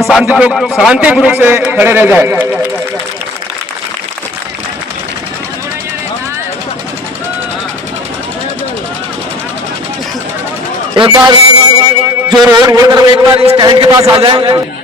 बार शांतिपूर्वक से खड़े रह जाए। एक बार जो रोड की तरफ एक बार स्टैंड के पास आ जाए।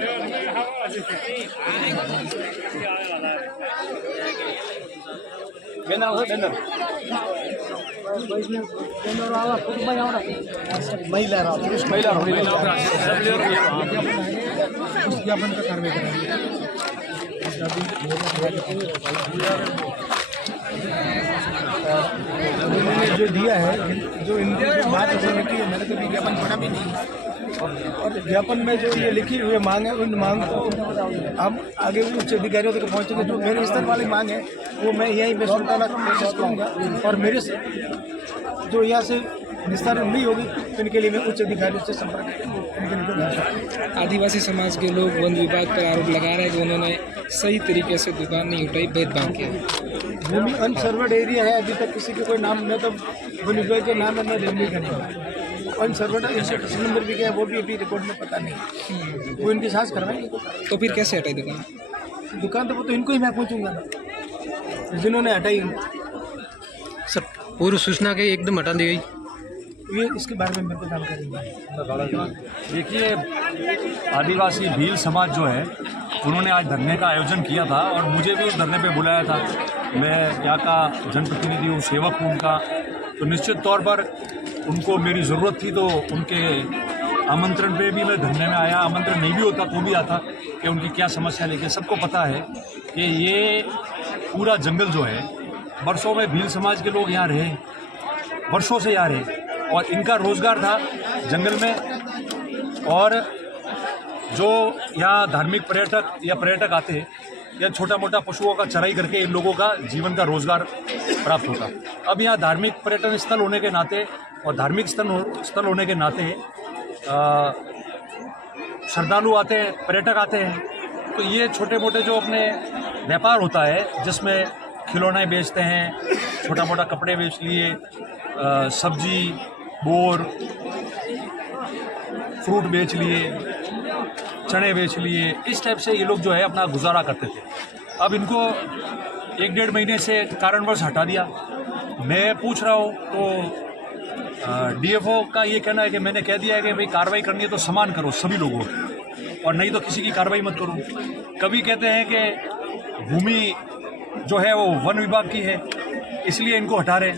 उन्होंने जो दिया है, जो इनकी बात उन्होंने की है, मैंने तो विज्ञापन पढ़ा भी नहीं। और विज्ञापन में जो ये लिखी हुई मांग है, उन मांग को हम आगे भी उच्च अधिकारियों तक पहुँचेंगे। जो मेरे स्तर वाली मांग है वो मैं यहीं पे सुनवाना कोशिश करूँगा, और मेरे से जो यहाँ से निस्तारण नहीं होगी तो इनके लिए मैं उच्च अधिकारियों से संपर्क करूँगा। आदिवासी समाज के लोग वन विभाग पर आरोप लगा रहे हैं कि उन्होंने सही तरीके से दुकान नहीं उठाई, भेदभाव किया। भूमि अनसर्वेड एरिया है, अभी तक किसी के कोई नाम न तो वन विभाग के नाम है न रेलवे का नाम। अनसर्वेड इंस्ट्रक्शन नंबर भी क्या है वो भी अभी रिकॉर्ड में पता नहीं। वो इनकी सांस करवाएंगे तो फिर कैसे हटाई दुकान? दुकान तो वो तो इनको ही मैं पूछूंगा जिन्होंने हटाई। सर पूर्व सूचना के एकदम हटा दी गई, ये इसके बारे में मेरे को जानकारी नहीं। देखिए, आदिवासी भील समाज जो है उन्होंने आज धरने का आयोजन किया था और मुझे भी उस धरने पे बुलाया था। मैं यहाँ का जनप्रतिनिधि हूँ, सेवक हूँ उनका, तो निश्चित तौर पर उनको मेरी ज़रूरत थी, तो उनके आमंत्रण पे भी मैं धरने में आया। आमंत्रण नहीं भी होता तो भी आता कि उनकी क्या समस्या लेके। सबको पता है कि ये पूरा जंगल जो है, वर्षों में भील समाज के लोग यहाँ रहे, वर्षों से यहाँ रहे, और इनका रोज़गार था जंगल में। और जो यहाँ धार्मिक पर्यटक आते या छोटा मोटा पशुओं का चराई करके इन लोगों का जीवन का रोज़गार प्राप्त होता। अब यहाँ धार्मिक पर्यटन स्थल होने के नाते और धार्मिक स्थल होने के नाते श्रद्धालु आते हैं, पर्यटक आते हैं, तो ये छोटे मोटे जो अपने व्यापार होता है जिसमें खिलौने बेचते हैं, छोटा मोटा कपड़े बेच लिए, सब्जी, बोर, फ्रूट बेच लिए, चने बेच लिए, इस टाइप से ये लोग जो है अपना गुजारा करते थे। अब इनको 1-1.5 महीने से कारणवश हटा दिया। मैं पूछ रहा हूँ तो डीएफओ का ये कहना है कि मैंने कह दिया है कि भाई कार्रवाई करनी है तो समान करो सभी लोगों की, और नहीं तो किसी की कार्रवाई मत करो। कभी कहते हैं कि भूमि जो है वो वन विभाग की है इसलिए इनको हटा रहे।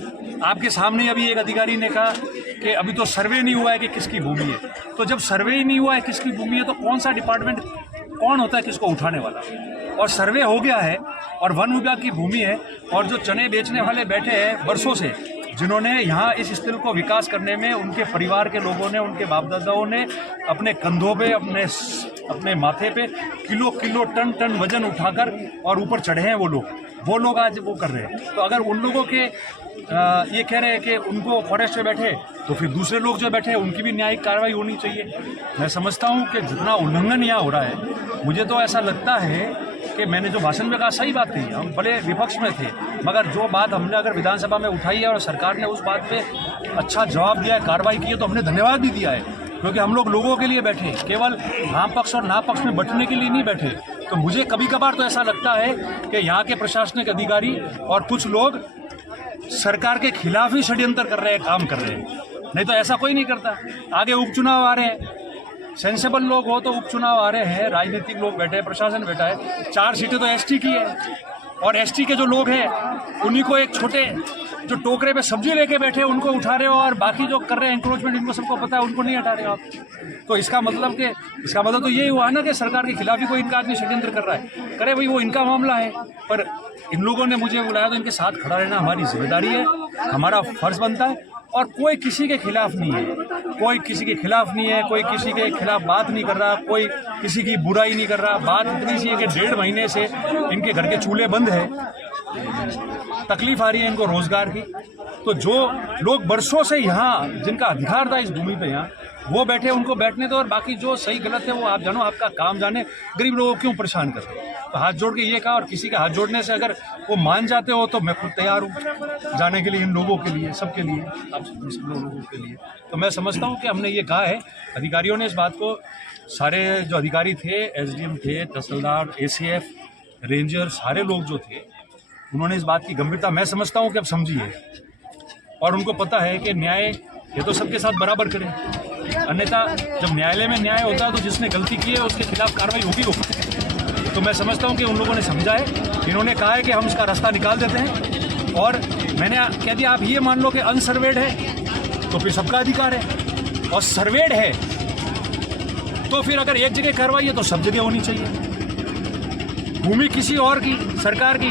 आपके सामने अभी एक अधिकारी ने कहा कि अभी तो सर्वे नहीं हुआ है कि किसकी भूमि है। तो जब सर्वे ही नहीं हुआ है किसकी भूमि है तो कौन सा डिपार्टमेंट कौन होता है किसको उठाने वाला? और सर्वे हो गया है और वन विभाग की भूमि है, और जो चने बेचने वाले बैठे हैं वर्षों से, जिन्होंने यहाँ इस स्थल को विकास करने में उनके परिवार के लोगों ने, उनके बाप दादाओं ने अपने कंधों पे, अपने माथे पे किलो टन वजन उठाकर और ऊपर चढ़े हैं वो लोग आज वो कर रहे हैं। तो अगर उन लोगों के ये कह रहे हैं कि उनको फॉरेस्ट में बैठे, तो फिर दूसरे लोग जो बैठे हैं उनकी भी न्यायिक कार्रवाई होनी चाहिए। मैं समझता हूँ कि जितना उल्लंघन यहाँ हो रहा है, मुझे तो ऐसा लगता है कि मैंने जो भाषण में कहा सही बात कही, हम बड़े विपक्ष में थे, मगर जो बात हमने अगर विधानसभा में उठाई है और सरकार ने उस बात पे अच्छा जवाब दिया है, कार्रवाई की है, तो हमने धन्यवाद भी दिया है, क्योंकि हम लोग लोगों के लिए बैठे, केवल हाँ पक्ष और ना पक्ष में बंटने के लिए नहीं बैठे। तो मुझे कभी कभार तो ऐसा लगता है कि यहाँ के प्रशासनिक अधिकारी और कुछ लोग सरकार के खिलाफ ही षड्यंत्र कर रहे हैं, काम कर रहे हैं, नहीं तो ऐसा कोई नहीं करता। आगे उपचुनाव आ रहे हैं, सेंसेबल लोग हो तो उपचुनाव आ रहे हैं, राजनीतिक लोग बैठे हैं, प्रशासन बैठा है। 4 सीटें तो एसटी की है, और एसटी के जो लोग हैं उन्हीं को एक छोटे जो टोकरे पे सब्जी लेके बैठे हैं उनको उठा रहे हो, और बाकी जो कर रहे हैं इंक्रोचमेंट, इनको सबको पता है, उनको नहीं हटा रहे हो आप। तो इसका मतलब तो यही हुआ ना कि सरकार के खिलाफ ही कोई इनका आदमी षड्यंत्र कर रहा है। करे भाई, वो इनका मामला है, पर इन लोगों ने मुझे बुलाया तो इनके साथ खड़ा रहना हमारी जिम्मेदारी है, हमारा फर्ज बनता है। और कोई किसी के खिलाफ नहीं है, कोई किसी के खिलाफ नहीं है, कोई किसी के खिलाफ बात नहीं कर रहा, कोई किसी की बुराई नहीं कर रहा। बात इतनी सी है कि 1.5 महीने से इनके घर के चूल्हे बंद है, तकलीफ आ रही है इनको रोजगार की। तो जो लोग वर्षों से यहाँ, जिनका अधिकार था इस भूमि पे यहाँ, वो बैठे, उनको बैठने दो, और बाकी जो सही गलत है वो आप जानो, आपका काम जाने, गरीब लोगों को क्यों परेशान कर रहे हो। तो हाथ जोड़ के ये कहा, और किसी के हाथ जोड़ने से अगर वो मान जाते हो तो मैं खुद तैयार हूँ जाने के लिए, इन लोगों के लिए, सबके लिए, आप सब लोगों के लिए। तो मैं समझता हूँ कि हमने ये कहा है, अधिकारियों ने इस बात को, सारे जो अधिकारी थे, एसडीएम थे, तहसीलदार, एसीएफ, रेंजर, सारे लोग जो थे, उन्होंने इस बात की गंभीरता, मैं समझता हूँ कि अब समझी है, और उनको पता है कि न्याय ये तो सबके साथ बराबर करें, अन्यथा जब न्यायालय में न्याय होता है तो जिसने गलती की है उसके खिलाफ कार्रवाई होगी। तो मैं समझता हूँ कि उन लोगों ने समझा है, इन्होंने कहा है कि हम इसका रास्ता निकाल देते हैं, और मैंने कह दिया आप ये मान लो कि अनसर्वेड है तो फिर सबका अधिकार है, और सर्वेड है तो फिर अगर एक जगह कार्रवाई है तो सब जगह होनी चाहिए। भूमि किसी और की, सरकार की,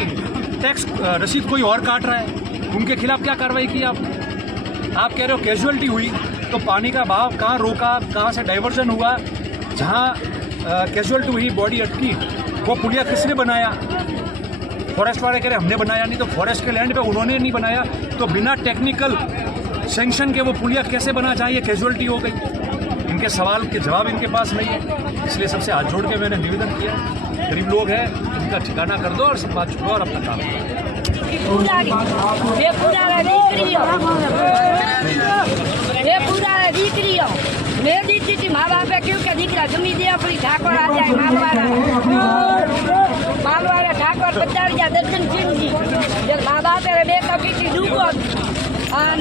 टैक्स रसीद कोई और काट रहा है, उनके खिलाफ क्या कार्रवाई की आप कह रहे हो कैजुअलिटी हुई, तो पानी का बहाव कहाँ रोका, कहाँ से डाइवर्जन हुआ, जहाँ कैजुअलिटी हुई, बॉडी अटकी, वो पुलिया किसने बनाया? फॉरेस्ट वाले कह रहे हमने बनाया नहीं, तो फॉरेस्ट के लैंड पे उन्होंने नहीं बनाया, तो बिना टेक्निकल सैंक्शन के वो पुलिया कैसे बना, जहाँ ये कैजुअलिटी हो गई? इनके सवाल के जवाब इनके पास नहीं है, इसलिए सबसे हाथ जोड़ के मैंने निवेदन किया, गरीब लोग हैं इनका ठिकाना कर दो और सब बात छोड़ो और अपना काम करो। मैं दीदी थी माँ बाप क्योंकि दीकरा जमी दिया पूरी ठाकुर आ जाए मालवाड़ा ठाकुर 50 दर्शन सिंह जी जब माँ बाप बेटा की थी डूबो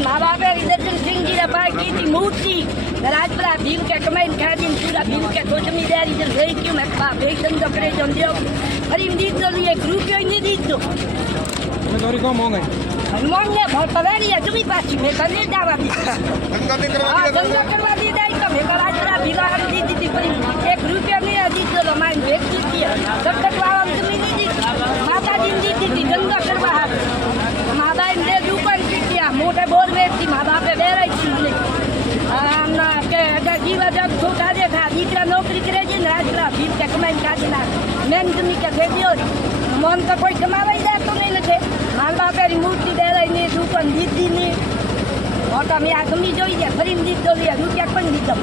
माँ बाप दर्शन सिंह जी पास की थी मूर्ति राजपुरा भीम के कमाई खा दिन पूरा भीम के तो जमींदारी जब गई क्यों मैं बाप एक दम तो करे जम दियो अरे दी तो ये ग्रुप क्यों नहीं दी तो थोड़ी कम हो गई मोंगे बहुत पवेरी है तुम्ही पाछी में करने जावा दी गंगा करवा दी दाई तो मैं राजपुरा भीगा कर दी दी पर एक रुपया नहीं दी तो हमारी भेज दी है तब तक वाला तुम्ही नहीं दी माता जी दी थी गंगा करवा माता ने ऊपर की किया मोटे बोल में थी माँ बाप दे रही थी ना के अगर जीवा जब छोटा देखा दीकरा नौकरी करे जी राजपुरा भीम के कमाई का देना मैं तुम्ही के दे दियो मन तो कोई कमावा दे तो नहीं लगे माल बापेरी मूर्ति दे रही नहीं दुकान दीदी नहीं और तो मैं आदमी जोई दे फरी दी तो रुपया पण दी दो